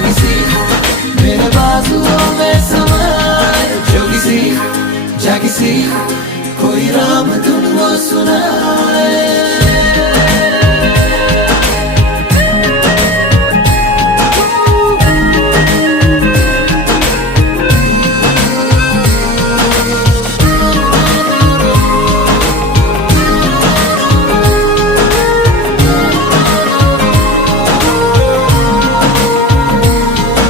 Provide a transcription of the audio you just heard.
जागी सी मेरे बाजुओं में समाए, जोगी सी जागी सी कोई राम तुमको सुना।